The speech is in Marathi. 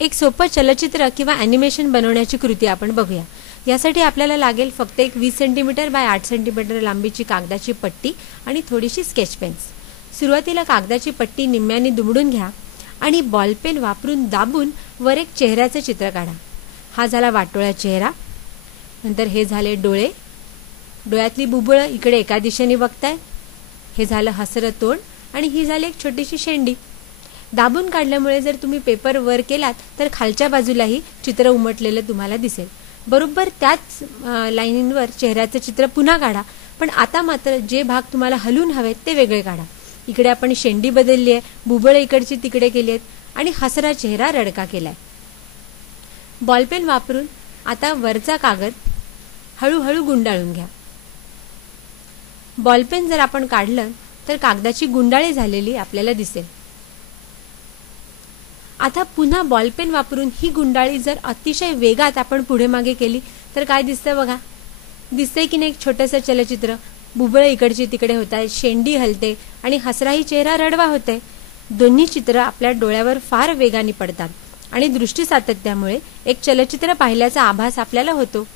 एक सोपं चलचित्र किंवा ॲनिमेशन बनवण्याची कृती आपण बघूया. यासाठी आपल्याला लागेल फक्त एक 20 सेंटीमीटर बाय 8 सेंटीमीटर लांबीची कागदाची पट्टी आणि थोडीशी स्केच पेन्स. सुरुवातीला कागदाची पट्टी निम्म्याने दुमडून घ्या आणि बॉलपेन वापरून दाबून वर एक चेहऱ्याचे चित्र काढा. हा झाला वाटोळा चेहरा. नंतर हे झाले डोळे, डोळ्यातली बुबुळं इकडे एका दिशेने बघताय. हे झालं हसरं तोंड आणि ही झाली एक छोटीशी शेंडी. दाबून काढल्यामुळे जर तुम्ही पेपर वर केलात तर खालच्या बाजूलाही चित्र उमटलेलं तुम्हाला दिसेल. बरोबर त्याच लाईनींवर चेहऱ्याचं चित्र पुन्हा काढा, पण आता मात्र जे भाग तुम्हाला हलवून हवेत ते वेगळे काढा. इकडे आपण शेंडी बदलली आहे, बुबुळं इकडची तिकडे केली आहेत आणि हसरा चेहरा रडका केलाय. बॉलपेन वापरून आता वरचा कागद हळूहळू गुंडाळून घ्या. बॉलपेन जर आपण काढलं तर कागदाची गुंडाळी झालेली आपल्याला दिसेल. आता पुन्हा बॉलपेन वापरून ही गुंडाळी जर अतिशय वेगात आपण पुढे मागे केली तर काय दिसतं बघा. दिसतंय की नाही एक छोटंसं चलचित्र. बुबुळे इकडची तिकडे होत आहेत, शेंडी हलते आणि हसराही चेहरा रडवा होते. दोन्ही चित्र आपल्या डोळ्यावर फार वेगाने पडतात आणि दृष्टी सातत्यामुळे एक चलचित्र पाहिल्याचा आभास आपल्याला होतो.